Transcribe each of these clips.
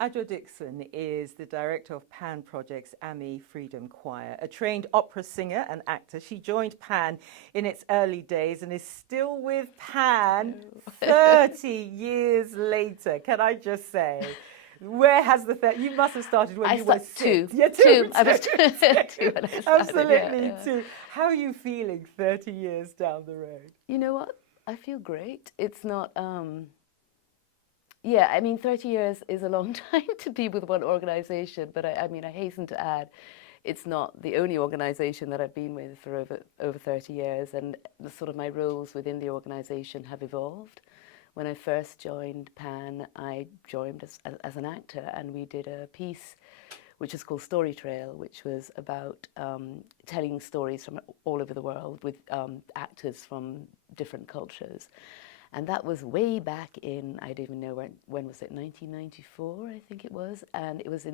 Adwoa Dickson is the director of Pan Project's AMI Freedom Choir, a trained opera singer and actor. She joined Pan in its early days and is still with Pan 30 years later. Can I just say, where has you must have started when you were 6. Two. Yeah, two. I was two when I started. Absolutely, Yeah. two. How are you feeling 30 years down the road? You know what? I feel great. It's not... Yeah, I mean, 30 years is a long time to be with one organisation, but I mean, I hasten to add, it's not the only organisation that I've been with for over 30 years, and the sort of my roles within the organisation have evolved. When I first joined Pan, I joined as an actor, and we did a piece which is called Story Trail, which was about telling stories from all over the world with actors from different cultures. And that was way back in, I don't even know when was it, 1994, I think it was. And it was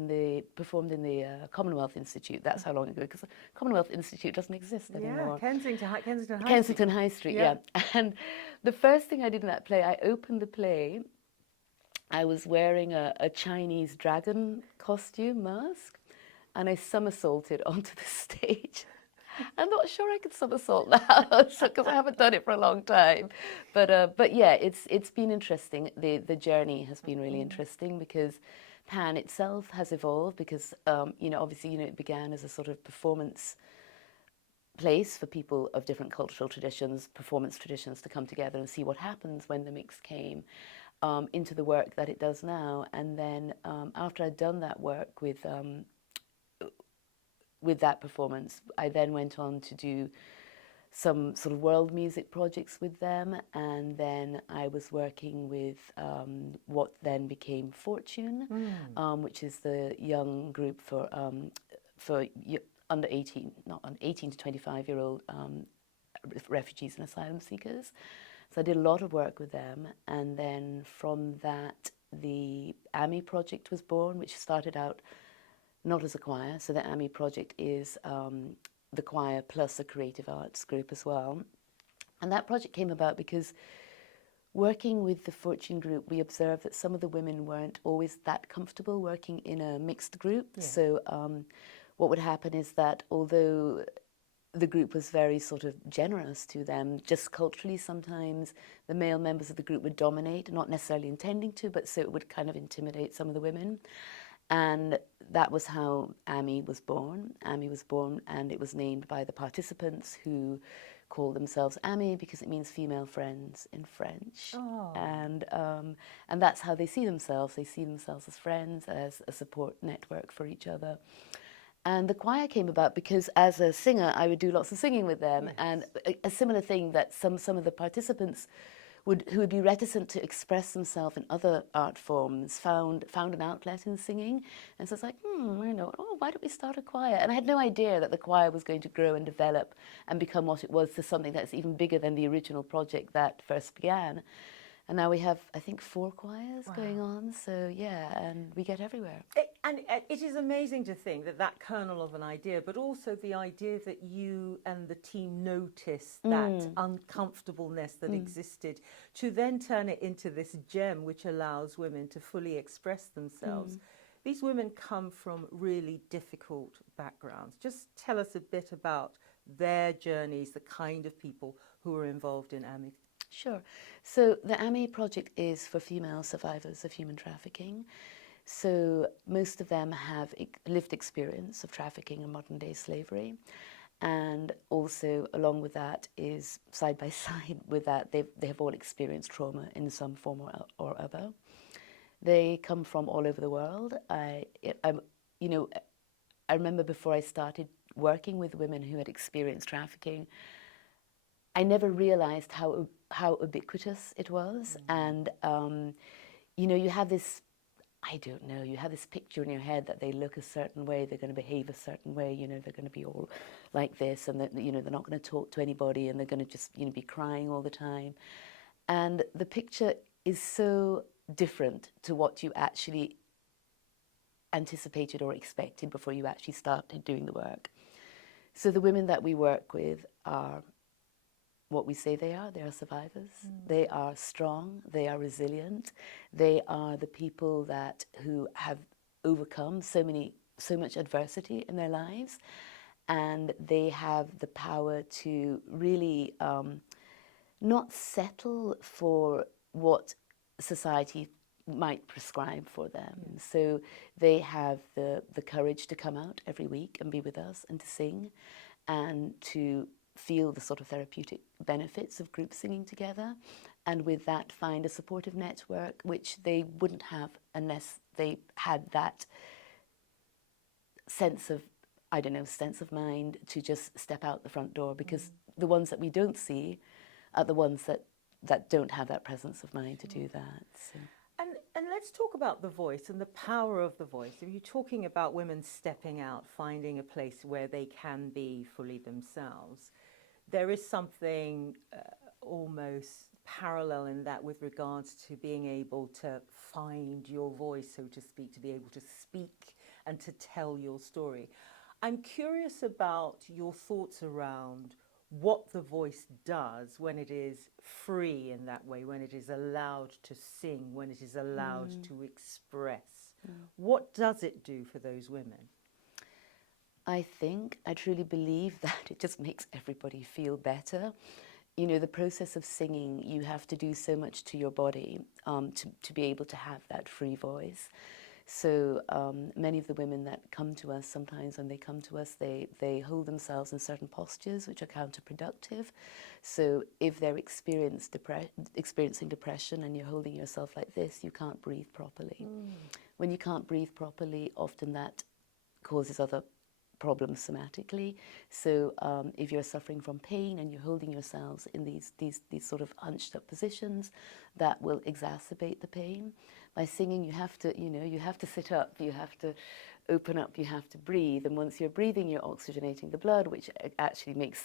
performed in the Commonwealth Institute. That's how long ago, because the Commonwealth Institute doesn't exist anymore. Yeah, Kensington High Street. Kensington High Street, yeah. And the first thing I did in that play, I opened the play, I was wearing a Chinese dragon costume mask, and I somersaulted onto the stage. I'm not sure I could somersault now because I haven't done it for a long time. But yeah, it's been interesting. The journey has been really interesting because Pan itself has evolved because obviously it began as a sort of performance place for people of different cultural traditions, performance traditions, to come together and see what happens when the mix came into the work that it does now. And then after I'd done that work with that performance, I then went on to do some sort of world music projects with them, and then I was working with what then became Fortune, which is the young group for under 18, not 18 to 25-year-old refugees and asylum seekers. So I did a lot of work with them, and then from that the AMI project was born, which started out not as a choir. So the AMI project is the choir plus a creative arts group as well. And that project came about because working with the Fortune group, we observed that some of the women weren't always that comfortable working in a mixed group. Yeah. So what would happen is that although the group was very sort of generous to them, just culturally sometimes the male members of the group would dominate, not necessarily intending to, but so it would kind of intimidate some of the women. And that was how AMI was born. AMI was born, and it was named by the participants, who call themselves AMI because it means female friends in French. Oh. And that's how they see themselves. They see themselves as friends, as a support network for each other. And the choir came about because as a singer, I would do lots of singing with them. Yes. And a similar thing that some of the participants who would be reticent to express themselves in other art forms found an outlet in singing. And so it's like, why don't we start a choir? And I had no idea that the choir was going to grow and develop and become what it was, to something that's even bigger than the original project that first began. And now we have, I think, 4 choirs going on. So, yeah, and we get everywhere. And it is amazing to think that kernel of an idea, but also the idea that you and the team noticed that uncomfortableness that existed, to then turn it into this gem which allows women to fully express themselves. These women come from really difficult backgrounds. Just tell us a bit about their journeys, the kind of people who are involved in AMI. Sure. So the AMI project is for female survivors of human trafficking. So most of them have lived experience of trafficking and modern-day slavery. And also, along with that, is side by side with that, they have all experienced trauma in some form or other. They come from all over the world. I remember before I started working with women who had experienced trafficking, I never realized how ubiquitous it was. And, you have this, you have this picture in your head that they look a certain way, they're going to behave a certain way, they're going to be all like this, and that, they're not going to talk to anybody, and they're going to just, be crying all the time. And the picture is so different to what you actually anticipated or expected before you actually started doing the work. So the women that we work with are what we say they are. They are survivors. They are strong. They are resilient. They are the people who have overcome so much adversity in their lives, and they have the power to really not settle for what society might prescribe for them. So they have the courage to come out every week and be with us and to sing and to feel the sort of therapeutic benefits of group singing together, and with that find a supportive network which they wouldn't have unless they had that sense of mind to just step out the front door, because the ones that we don't see are the ones that don't have that presence of mind to do that. So. And let's talk about the voice and the power of the voice. If you're talking about women stepping out, finding a place where they can be fully themselves, there is something almost parallel in that with regards to being able to find your voice, so to speak, to be able to speak and to tell your story. I'm curious about your thoughts around what the voice does when it is free in that way, when it is allowed to sing, when it is allowed to express. What does it do for those women? I truly believe that it just makes everybody feel better. You know, the process of singing, you have to do so much to your body to be able to have that free voice. So many of the women that come to us, sometimes when they come to us, they hold themselves in certain postures which are counterproductive. So if they're experiencing depression and you're holding yourself like this, you can't breathe properly. When you can't breathe properly, often that causes other problems somatically. So if you're suffering from pain and you're holding yourselves in these sort of hunched up positions, that will exacerbate the pain. By singing, you have to sit up, you have to open up, you have to breathe. And once you're breathing, you're oxygenating the blood, which actually makes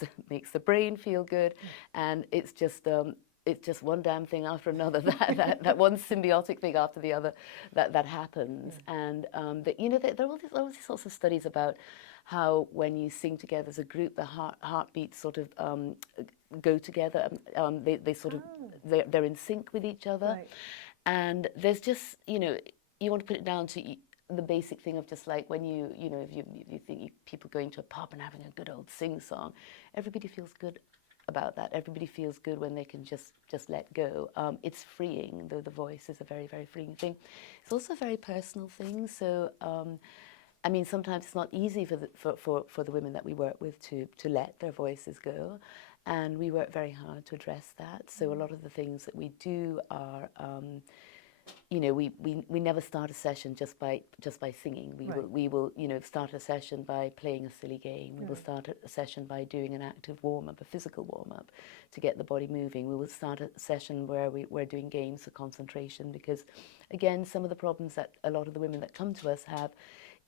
the brain feel good. And it's just one damn thing after another, that one symbiotic thing after the other that happens. And there are all these sorts of studies about how when you sing together as a group, the heartbeats sort of go together. They're in sync with each other. Right. And there's just, you want to put it down to the basic thing of just like when if you think people going to a pub and having a good old sing song, everybody feels good about that. Everybody feels good when they can just let go. It's freeing, though the voice is a very, very freeing thing. It's also a very personal thing. So, sometimes it's not easy for the women that we work with to let their voices go. And we work very hard to address that. So a lot of the things that we do are, we never start a session just by singing. We will start a session by playing a silly game. We will start a session by doing an active warm-up, a physical warm-up, to get the body moving. We will start a session where we're doing games for concentration, because, again, some of the problems that a lot of the women that come to us have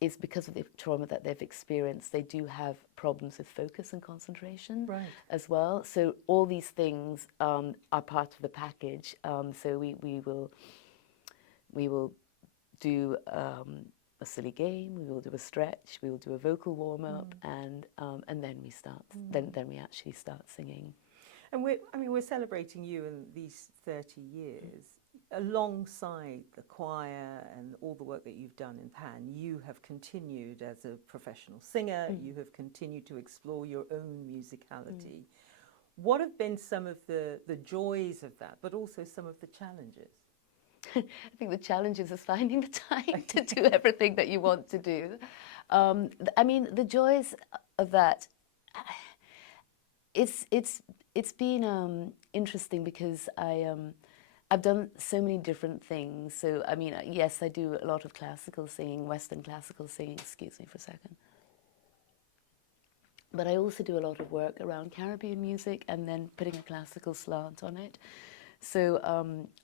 is because of the trauma that they've experienced. They do have problems with focus and concentration as well. So all these things are part of the package. So we will do a silly game. We will do a stretch. We will do a vocal warm up, and then we start. Then we actually start singing. And we're celebrating you in these 30 years. Alongside the choir and all the work that you've done in Pan, you have continued as a professional singer, you have continued to explore your own musicality. What have been some of the joys of that, but also some of the challenges? I think the challenges is finding the time to do everything that you want to do. The joys of that, it's been interesting, because I've done so many different things. So, yes, I do a lot of classical singing, Western classical singing, excuse me for a second. But I also do a lot of work around Caribbean music and then putting a classical slant on it. So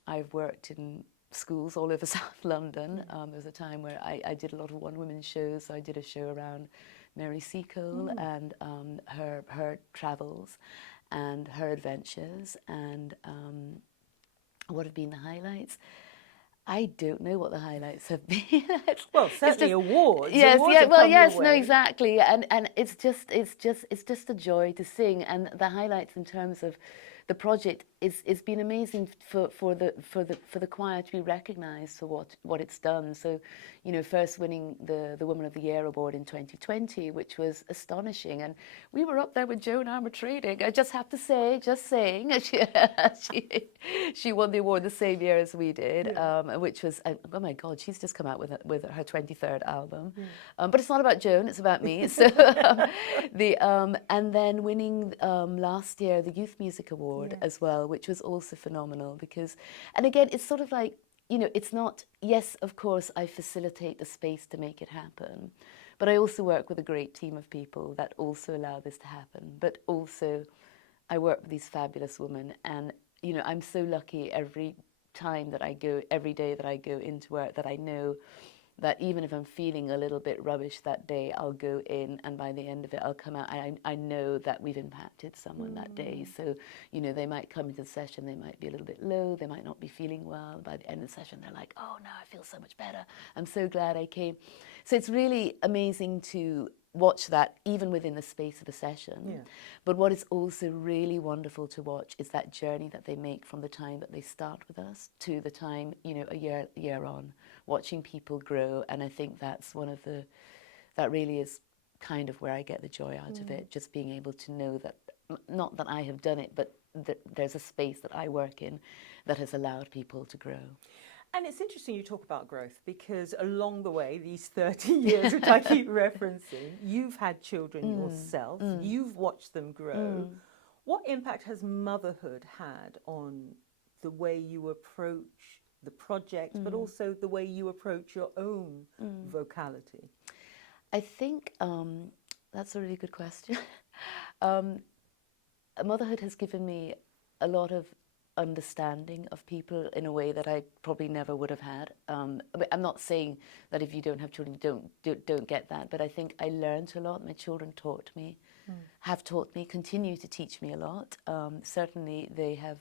I've worked in schools all over South London. There was a time where I did a lot of one-woman shows. So I did a show around Mary Seacole and her travels and her adventures, and what have been the highlights? I don't know what the highlights have been. Well, certainly awards. Yes, Awards yeah, have well, come your yes, no, way. exactly, and it's just a joy to sing, and the highlights in terms of the project is it's been amazing for the choir to be recognised for what it's done. So, you know, first winning the Woman of the Year award in 2020, which was astonishing, and we were up there with Joan Armatrading. I just have to say, just saying, she won the award the same year as we did, Yeah. which was, oh my God, she's just come out with her 23rd album. But it's not about Joan, it's about me. So and then winning last year the Youth Music Award as well, which was also phenomenal because, and again, it's sort of like, you know, it's not, yes, of course, I facilitate the space to make it happen, but I also work with a great team of people that also allow this to happen. But also, I work with these fabulous women, and, you know, I'm so lucky every time that I go, every day that I go into work, that I know that even if I'm feeling a little bit rubbish that day, I'll go in, and by the end of it, I'll come out. I know that we've impacted someone that day. So, you know, they might come into the session, they might be a little bit low, they might not be feeling well. By the end of the session, they're like, oh, no, I feel so much better. I'm so glad I came. So it's really amazing to watch that even within the space of a session. Yeah. But what is also really wonderful to watch is that journey that they make from the time that they start with us to the time, you know, a year on, watching people grow. And I think that's one of the, that really is kind of where I get the joy out of it, just being able to know that, not that I have done it, but that there's a space that I work in that has allowed people to grow. And it's interesting you talk about growth because along the way, these 30 years, which I keep referencing, you've had children yourself, you've watched them grow. What impact has motherhood had on the way you approach the project, but also the way you approach your own vocality? I think that's a really good question. Motherhood has given me a lot of understanding of people in a way that I probably never would have had. I'm not saying that if you don't have children, you don't get that, but I think I learned a lot. My children taught me, have taught me, continue to teach me a lot. Certainly, they have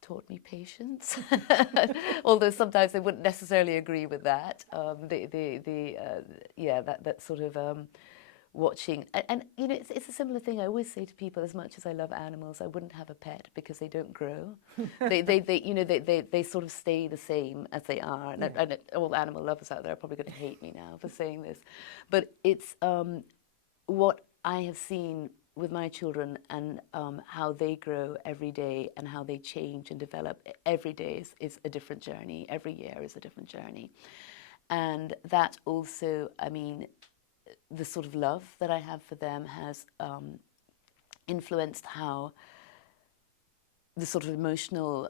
taught me patience, although sometimes they wouldn't necessarily agree with that. That sort of watching, and you know, it's a similar thing. I always say to people, as much as I love animals, I wouldn't have a pet because they don't grow. they sort of stay the same as they are. And all animal lovers out there are probably going to hate me now for saying this, but it's what I have seen with my children and how they grow every day and how they change and develop. Every day is a different journey. Every year is a different journey. And that also, I mean, the sort of love that I have for them has influenced how the sort of emotional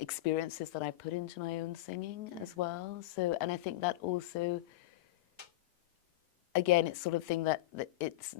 experiences that I put into my own singing as well. So, and I think that also, again, it's sort of thing that it's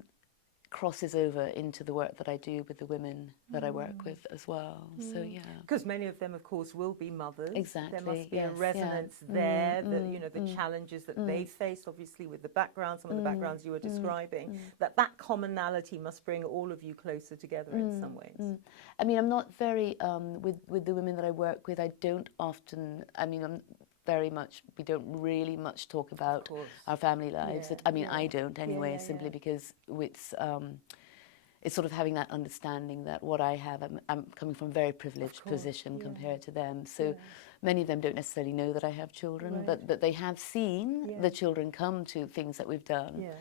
crosses over into the work that I do with the women that I work with as well. So yeah, because many of them, of course, will be mothers. Exactly, There must be a yes, resonance yeah. there. That you know, the challenges that they faced, obviously with the background, some of the backgrounds you were describing. That commonality must bring all of you closer together in some ways. I mean, I'm not very with the women that I work with. I don't often. I mean, I'm very much. We don't really much talk about our family lives. Yeah, I mean, I don't anyway, simply yeah. because it's sort of having that understanding that what I have, I'm coming from a very privileged position compared to them. So many of them don't necessarily know that I have children, but they have seen the children come to things that we've done. Yeah.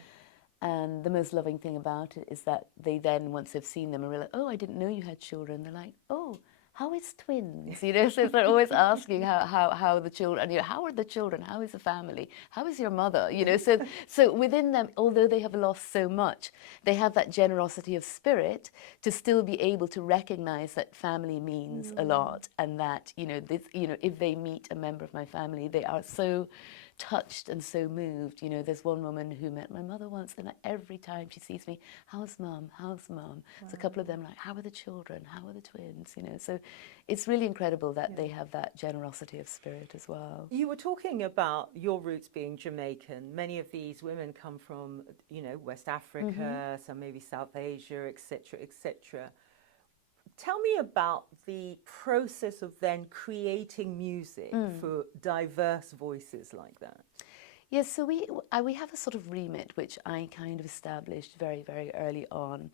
And the most loving thing about it is that they then, once they've seen them, are really like, oh, I didn't know you had children. They're like, oh, how is twins? You know, so they're always asking how the children, you know, how are the children? How is the family? How is your mother? You know, so within them, although they have lost so much, they have that generosity of spirit to still be able to recognize that family means a lot, and that, you know, this, you know, if they meet a member of my family, they are so touched and so moved. You know, there's one woman who met my mother once, and every time she sees me, how's mum? How's mum? So a couple of them like, how are the children? How are the twins? You know, so it's really incredible that they have that generosity of spirit as well. You were talking about your roots being Jamaican. Many of these women come from, you know, West Africa, some maybe South Asia, etc., etc. Tell me about the process of then creating music for diverse voices like that. Yes, so we have a sort of remit which I kind of established very, very early on,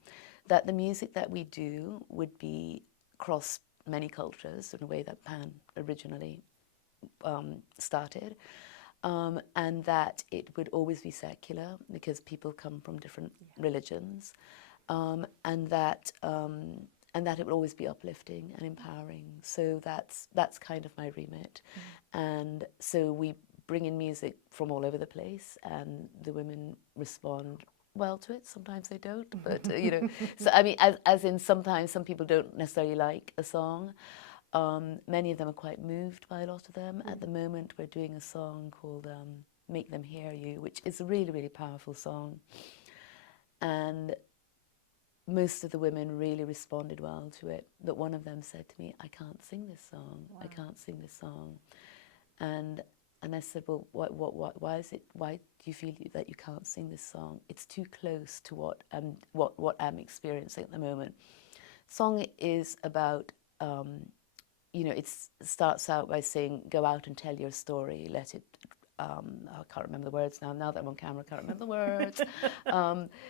that the music that we do would be cross many cultures in a way that Pan originally started, and that it would always be secular because people come from different religions, and that it would always be uplifting and empowering. So that's kind of my remit, and so we bring in music from all over the place, and the women respond well to it. Sometimes they don't, but So I mean, as in sometimes some people don't necessarily like a song. Many of them are quite moved by a lot of them. At the moment, we're doing a song called "Make Them Hear You," which is a really, really powerful song, and most of the women really responded well to it. But one of them said to me, "I can't sing this song. Wow. I can't sing this song," and I said, "Well, why is it? Why do you feel that you can't sing this song? It's too close to what I'm experiencing at the moment." Song is about, it starts out by saying, "Go out and tell your story. Let it." I can't remember the words now. Now that I'm on camera, I can't remember the words.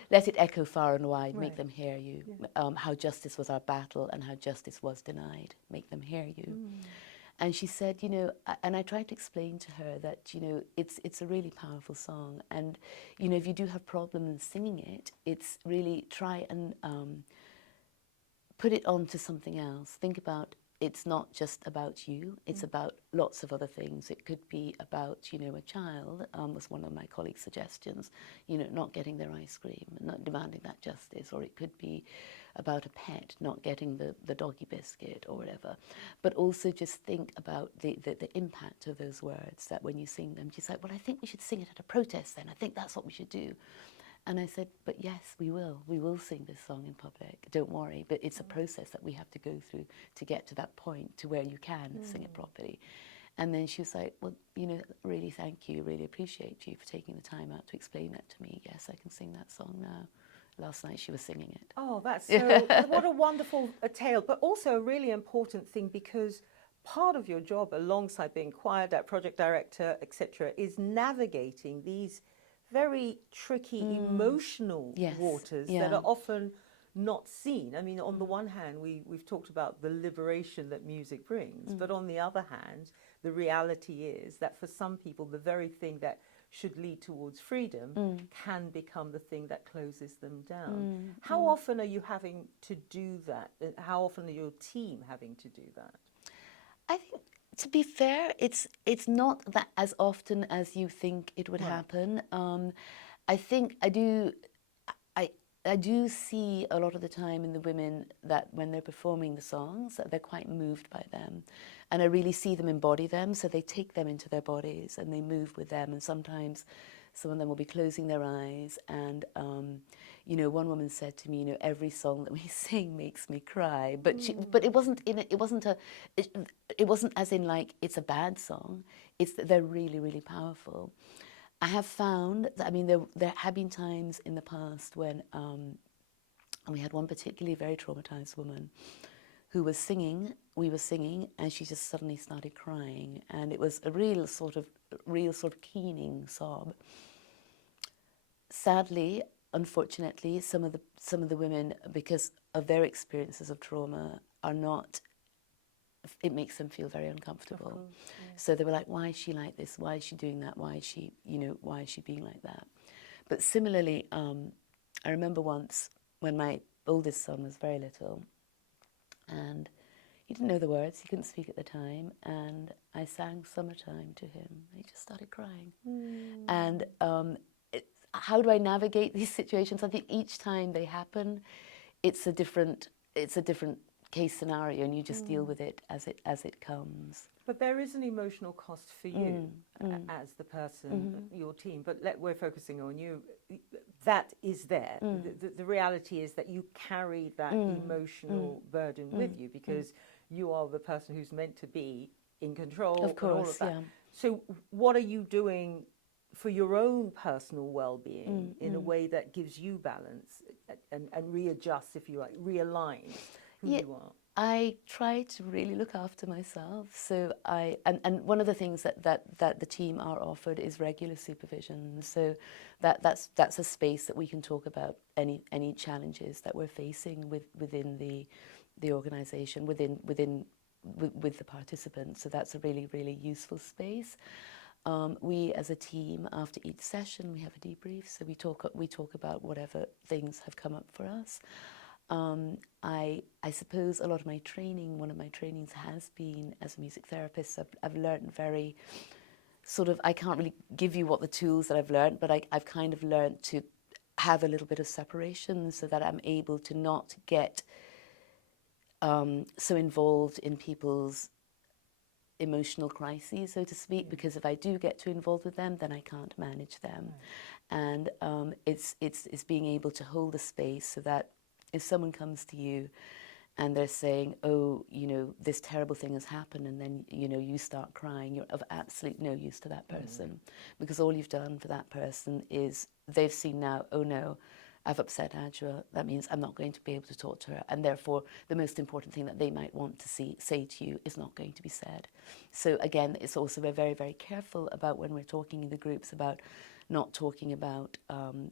Let it echo far and wide. Make them hear you. Yeah. How justice was our battle and how justice was denied. Make them hear you. And she said, and I tried to explain to her that, it's a really powerful song. And, if you do have problems singing it, it's really try and put it on to something else. Think about it's not just about you, it's about lots of other things. It could be about, a child, was one of my colleagues' suggestions, not getting their ice cream, not demanding that justice, or it could be about a pet not getting the doggy biscuit or whatever. But also just think about the impact of those words, that when you sing them, she's like, "Well, I think we should sing it at a protest then. I think that's what we should do." And I said, "But yes, we will sing this song in public, don't worry, but it's a process that we have to go through to get to that point to where you can sing it properly." And then she was like, "Well, really thank you, really appreciate you for taking the time out to explain that to me. Yes, I can sing that song now." Last night she was singing it. Oh, that's so, what a wonderful tale, but also a really important thing, because part of your job alongside being choir project director, etc., is navigating these very tricky emotional waters that are often not seen. I mean, on the one hand, we've talked about the liberation that music brings, but on the other hand, the reality is that for some people, the very thing that should lead towards freedom can become the thing that closes them down. How often are you having to do that? How often are your team having to do that? I think, to be fair, it's not that as often as you think it would happen. I think I do see a lot of the time in the women that when they're performing the songs, that they're quite moved by them. And I really see them embody them, so they take them into their bodies and they move with them. And sometimes some of them will be closing their eyes. And, one woman said to me, "Every song that we sing makes me cry." But it wasn't it wasn't as in like it's a bad song. It's that they're really, really powerful. I have found that, there have been times in the past when we had one particularly very traumatized woman who was singing, we were singing, and she just suddenly started crying, and it was a real sort of keening sob. Sadly, unfortunately, some of the women, because of their experiences of trauma, are not. It makes them feel very uncomfortable. Of course, yeah. So they were like, "Why is she like this? Why is she doing that? Why is she, why is she being like that?" But similarly, I remember once when my oldest son was very little, and he didn't know the words, he couldn't speak at the time, and I sang "Summertime" to him. He just started crying. And how do I navigate these situations? I think each time they happen, it's a different case scenario, and you just deal with it as it comes. But there is an emotional cost for you as the person, your team. But we're focusing on you. That is there. The reality is that you carry that emotional burden with you, because you are the person who's meant to be in control of course, and all of that. Yeah. So what are you doing for your own personal well-being in a way that gives you balance and readjusts, if you like, realigns who you are? I try to really look after myself. So and one of the things that the team are offered is regular supervision. So that's a space that we can talk about any challenges that we're facing within the organisation, with the participants. So that's a really useful space. We as a team, after each session, we have a debrief. So we talk about whatever things have come up for us. I suppose a lot of my training, one of my trainings has been as a music therapist. I've learned very sort of, I can't really give you what the tools that I've learned, but I've kind of learned to have a little bit of separation so that I'm able to not get so involved in people's emotional crises, so to speak, because if I do get too involved with them, then I can't manage them. And it's being able to hold a space so that if someone comes to you and they're saying, oh, you know, this terrible thing has happened, and then, you know, you start crying, you're of absolute no use to that person, because all you've done for that person is they've seen now, oh no, I've upset Adwoa, that means I'm not going to be able to talk to her, and therefore the most important thing that they might want to say to you is not going to be said. So again, it's also, we're very careful about when we're talking in the groups about not talking about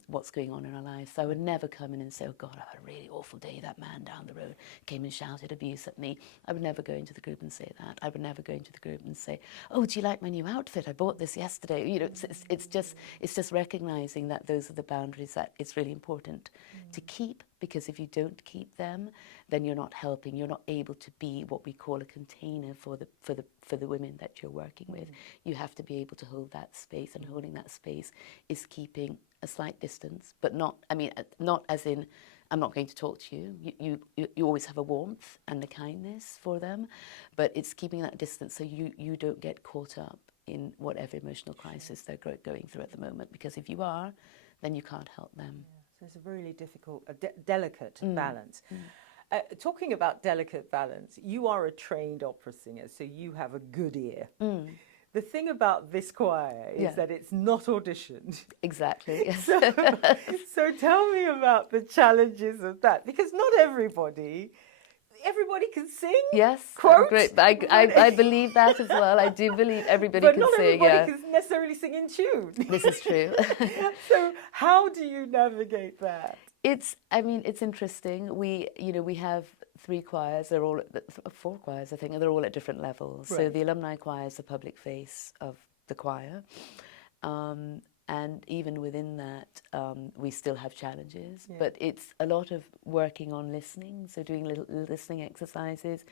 what's going on in our lives. So I would never come in and say, oh God, I had a really awful day, that man down the road came and shouted abuse at me. I would never go into the group and say that. I would never go into the group and say, oh, do you like my new outfit? I bought this yesterday. You know, it's just recognizing that those are the boundaries that it's really important to keep, because if you don't keep them, then you're not helping. You're not able to be what we call a container for the women that you're working with. You have to be able to hold that space, and holding that space is keeping a slight distance, but not, I mean, not as in I'm not going to talk to you. You always have a warmth and a kindness for them, but it's keeping that distance so you don't get caught up in whatever emotional crisis they're going through at the moment, because if you are, then you can't help them. So it's a really difficult, delicate balance. Talking about delicate balance, you are a trained opera singer, so you have a good ear. The thing about this choir is that it's not auditioned. Exactly. Yes. So tell me about the challenges of that, because not everybody can sing. Yes, quote. Great. I believe that as well. I do believe everybody But can not sing. everybody can necessarily sing in tune. This is true. So how do you navigate that? It's interesting. We have 3 choirs. They're all 4 choirs, I think, and they're all at different levels. Right. So the alumni choir is the public face of the choir, and even within that, we still have challenges. But it's a lot of working on listening. So doing little listening exercises,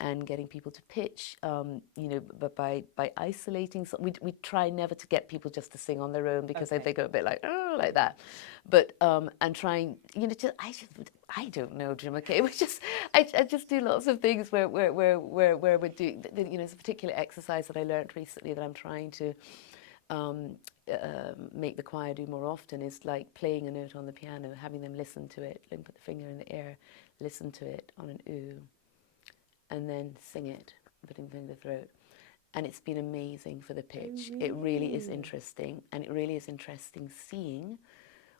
and getting people to pitch, but by isolating. So we try never to get people just to sing on their own, because they go a bit like, oh, like that. But, and trying, I don't know, Jim, okay? I just do lots of things where we're doing, there's a particular exercise that I learned recently that I'm trying to make the choir do more often, is like playing a note on the piano, having them listen to it, and put the finger in the air, listen to it on an ooh, and then sing it, putting the finger in the throat. And it's been amazing for the pitch. It really is interesting, and it really is interesting seeing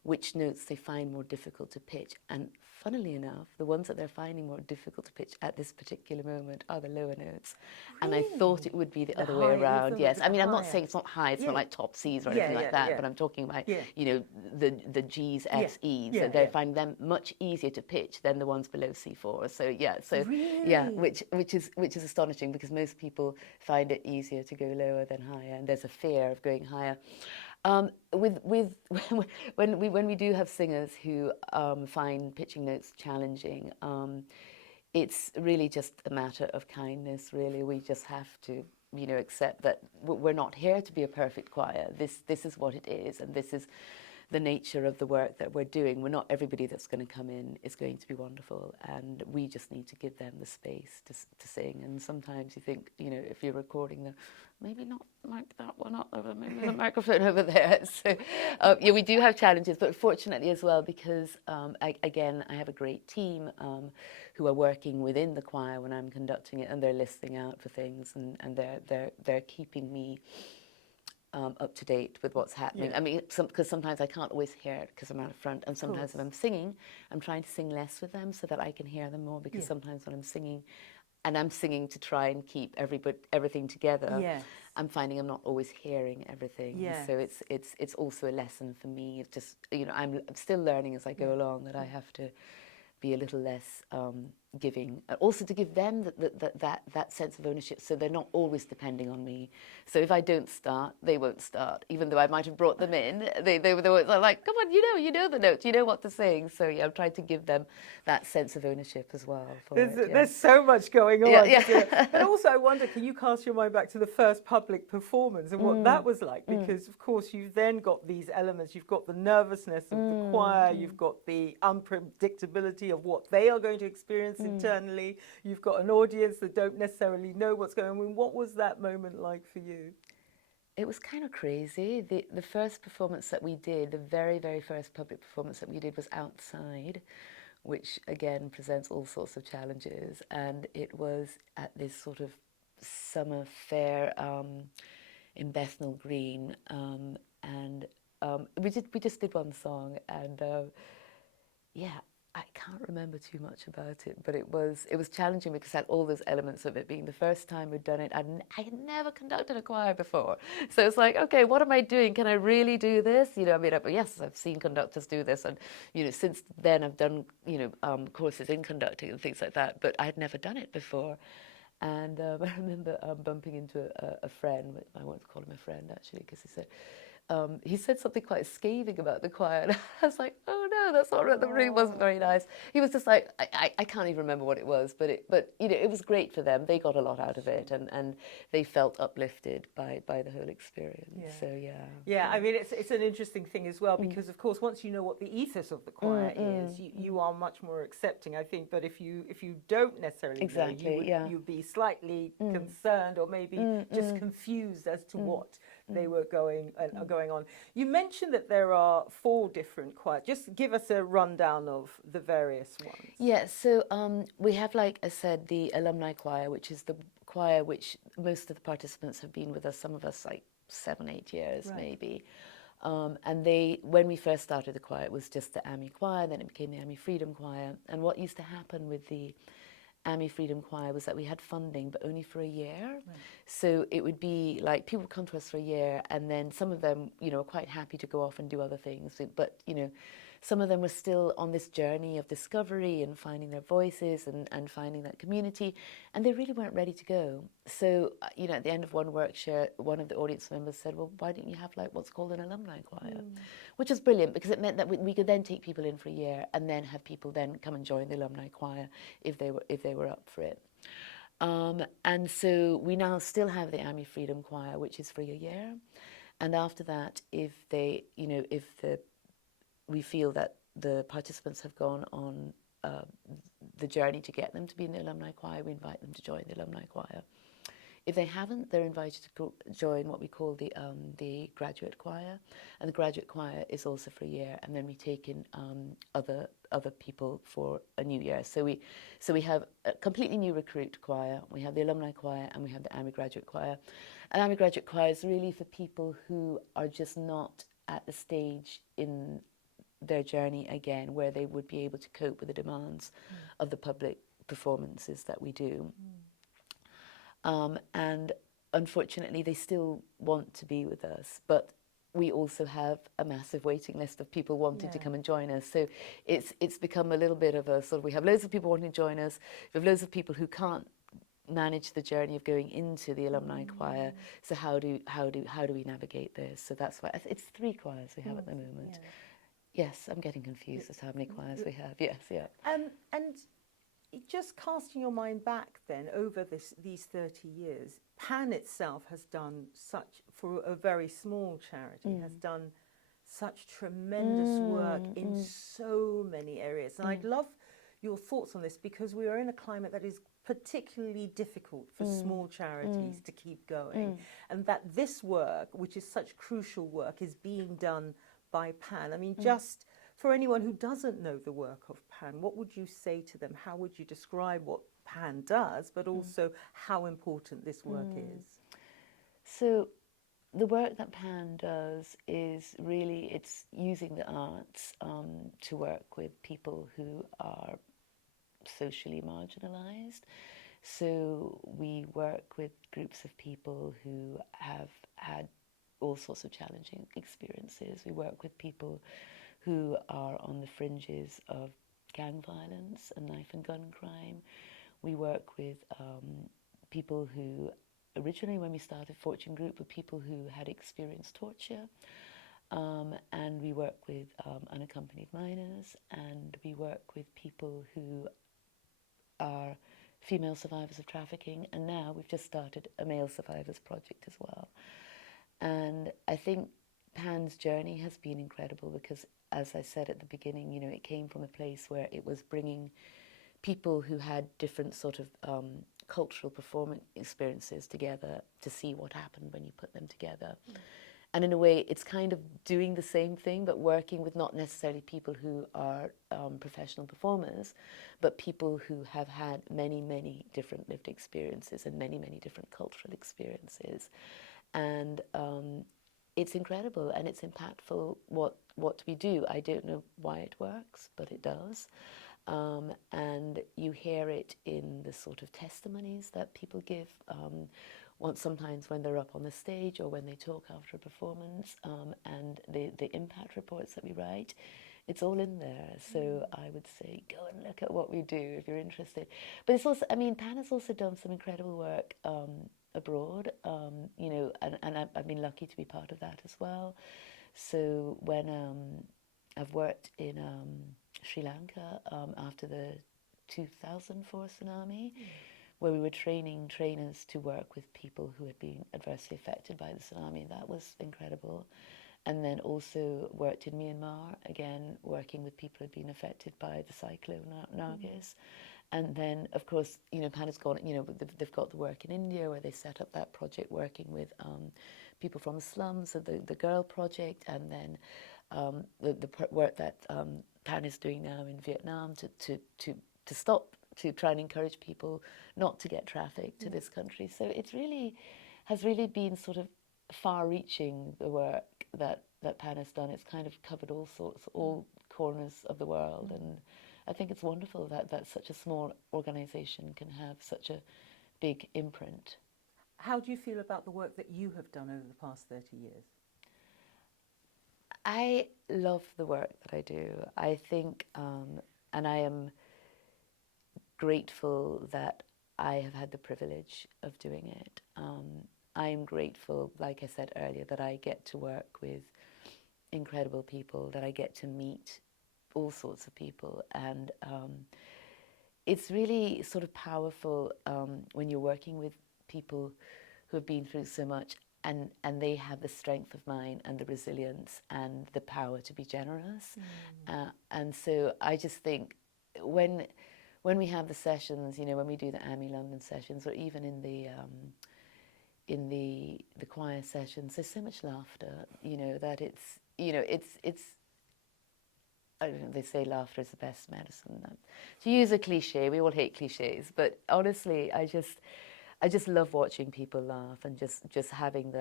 which notes they find more difficult to pitch. And funnily enough, the ones that they're finding more difficult to pitch at this particular moment are the lower notes. Really? And I thought it would be the other way around. Yes, I mean, I'm not saying it's not high, it's not like top C's or anything like that, but I'm talking about, the G's, F's, E's. So they find them much easier to pitch than the ones below C4. So really? which is astonishing, because most people find it easier to go lower than higher, and there's a fear of going higher. When we do have singers who find pitching notes challenging, it's really just a matter of kindness, really. We just have to, accept that we're not here to be a perfect choir. This is what it is, and this is the nature of the work that we're doing. We're not everybody that's going to come in is going to be wonderful, and we just need to give them the space to sing. And sometimes you think, if you're recording them, maybe not mic that one up over, maybe the microphone over there. So we do have challenges, but fortunately as well, because I have a great team who are working within the choir when I'm conducting it, and they're listening out for things, and they're keeping me up to date with what's happening. I mean, because sometimes I can't always hear it because I'm out front, and sometimes if I'm singing, I'm trying to sing less with them so that I can hear them more, because sometimes when I'm singing, and I'm singing to try and keep everything together, I'm finding I'm not always hearing everything. So it's also a lesson for me. It's just, you know, I'm still learning as I go along, that I have to be a little less giving, also to give them that sense of ownership, so they're not always depending on me. So if I don't start, they won't start, even though I might have brought them in. They're like, come on, you know the notes, you know what to sing. So I'm trying to give them that sense of ownership as well. There's so much going on. Yeah. And also I wonder, can you cast your mind back to the first public performance and what that was like? Because of course you've then got these elements. You've got the nervousness of the choir, you've got the unpredictability of what they are going to experience internally. You've got an audience that don't necessarily know what's going on. I mean, what was that moment like for you? It was kind of crazy. The first performance that we did, the very, very first public performance that we did, was outside, which again presents all sorts of challenges. And it was at this sort of summer fair in Bethnal Green, and we just did one song, and I can't remember too much about it, but it was challenging because it had all those elements of it being the first time we'd done it. I had never conducted a choir before, so it's like, okay, what am I doing? Can I really do this? You know, I mean, yes, I've seen conductors do this, and you know, since then I've done courses in conducting and things like that, but I had never done it before. And I remember bumping into a friend. I won't call him a friend actually, because he said something quite scathing about the choir, and I was like, oh no, that's not right. The room wasn't very nice. He was just like, I can't even remember what it was, but you know, it was great for them. They got a lot out of it, and they felt uplifted by the whole experience. So I mean, it's an interesting thing as well, because of course once you know what the ethos of the choir is, you are much more accepting, I think. But if you don't necessarily know, you'd be slightly concerned, or maybe just confused as to what they were going on. You mentioned that there are 4 different choirs. Just give us a rundown of the various ones. Yeah, so we have, like I said, the alumni choir, which is the choir which most of the participants have been with us, some of us like 7, 8 years maybe. And when we first started the choir, it was just the AMI choir, then it became the AMI Freedom Choir. And what used to happen with the AMI Freedom Choir was that we had funding, but only for a year. So it would be like people would come to us for a year, and then some of them, you know, are quite happy to go off and do other things. But, you know, some of them were still on this journey of discovery and finding their voices and finding that community, and they really weren't ready to go. So, you know, at the end of one workshop, one of the audience members said, well, why don't you have like what's called an alumni choir? Which was brilliant, because it meant that we could then take people in for a year and then have people then come and join the alumni choir if they were up for it. And so we now still have the AMI Freedom Choir, which is for a year. And after that, if we feel that the participants have gone on the journey to get them to be in the alumni choir, we invite them to join the alumni choir. If they haven't, they're invited to join what we call the graduate choir, and the graduate choir is also for a year, and then we take in other people for a new year. So we have a completely new recruit choir, we have the alumni choir, and we have the AMI graduate choir. And AMI graduate choir is really for people who are just not at the stage in their journey again where they would be able to cope with the demands of the public performances that we do. And unfortunately, they still want to be with us, but we also have a massive waiting list of people wanting to come and join us. So it's become a little bit of a sort of, we have loads of people wanting to join us, we have loads of people who can't manage the journey of going into the alumni choir. So how do we navigate this? So that's why it's 3 choirs we have at the moment. Yes, I'm getting confused as to how many choirs we have. Yes, And just casting your mind back then over these 30 years, PAN itself has done such, for a very small charity, has done such tremendous work in so many areas. And I'd love your thoughts on this, because we are in a climate that is particularly difficult for small charities to keep going, and that this work, which is such crucial work, is being done by PAN. I mean, just for anyone who doesn't know the work of PAN, what would you say to them? How would you describe what PAN does, but also how important this work is? So the work that Pan does is really, it's using the arts to work with people who are socially marginalized. So we work with groups of people who have had all sorts of challenging experiences. We work with people who are on the fringes of gang violence and knife and gun crime. We work with people who, originally when we started Fortune Group, were people who had experienced torture. And we work with unaccompanied minors, and we work with people who are female survivors of trafficking, and now we've just started a male survivors project as well. And I think Pan's journey has been incredible because, as I said at the beginning, you know, it came from a place where it was bringing people who had different sort of cultural performance experiences together to see what happened when you put them together. Mm. And in a way, it's kind of doing the same thing, but working with not necessarily people who are professional performers, but people who have had many, many different lived experiences and many, many different cultural experiences. And it's incredible and it's impactful what we do. I don't know why it works, but it does. And you hear it in the sort of testimonies that people give sometimes when they're up on the stage or when they talk after a performance, and the impact reports that we write. It's all in there. So I would say go and look at what we do if you're interested. But it's also, I mean, Pan has also done some incredible work abroad, you know, and I've been lucky to be part of that as well. So when I've worked in Sri Lanka after the 2004 tsunami, where we were training trainers to work with people who had been adversely affected by the tsunami. That was incredible. And then also worked in Myanmar, again, working with people who had been affected by the cyclone Nargis. And then, of course, you know, Pan has gone, you know, they've got the work in India where they set up that project working with people from the slums, so the Girl Project, and then the work that Pan is doing now in Vietnam to stop, to try and encourage people not to get trafficked to this country. So it's really, has really been sort of far-reaching, the work that Pan has done. It's kind of covered all sorts, all corners of the world, and I think it's wonderful that such a small organisation can have such a big imprint. How do you feel about the work that you have done over the past 30 years? I love the work that I do. I think, and I am grateful that I have had the privilege of doing it. I am grateful, like I said earlier, that I get to work with incredible people, that I get to meet all sorts of people, and it's really sort of powerful when you're working with people who have been through so much, and they have the strength of mind and the resilience and the power to be generous. And so I just think when we have the sessions, you know, when we do the AMI London sessions, or even in the choir sessions, there's so much laughter, you know, that it's, you know, it's I don't know, they say laughter is the best medicine. To use a cliche, we all hate cliches, but honestly, I just love watching people laugh and just having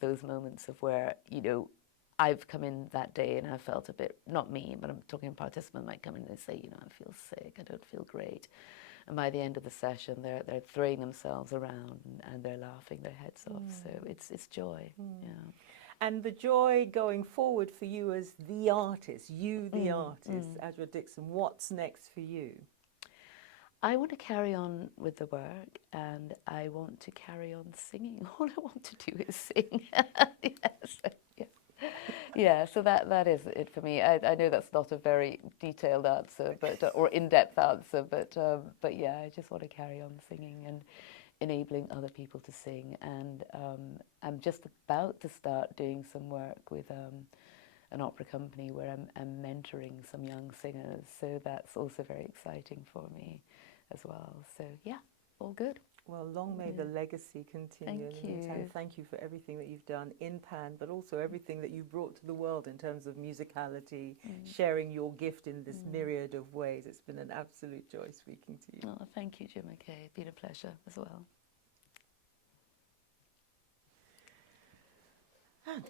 those moments of where, you know, I've come in that day and I felt a bit, not me, but I'm talking a participant might come in and say, you know, I feel sick, I don't feel great. And by the end of the session, they're throwing themselves around and they're laughing their heads off. So it's joy, yeah. And the joy going forward for you as the artist, Adwoa Dickson, what's next for you? I want to carry on with the work, and I want to carry on singing. All I want to do is sing. Yes. Yeah, so that is it for me. I know that's not a very detailed answer, or in-depth answer, but yeah, I just want to carry on singing and enabling other people to sing. And I'm just about to start doing some work with an opera company where I'm mentoring some young singers. So that's also very exciting for me as well. So yeah, all good. Well, long may the legacy continue. Thank In the meantime, you. thank you for everything that you've done in Pan, but also everything that you've brought to the world in terms of musicality, sharing your gift in this myriad of ways. It's been an absolute joy speaking to you. Oh, thank you, Jim. Okay, it's been a pleasure as well. And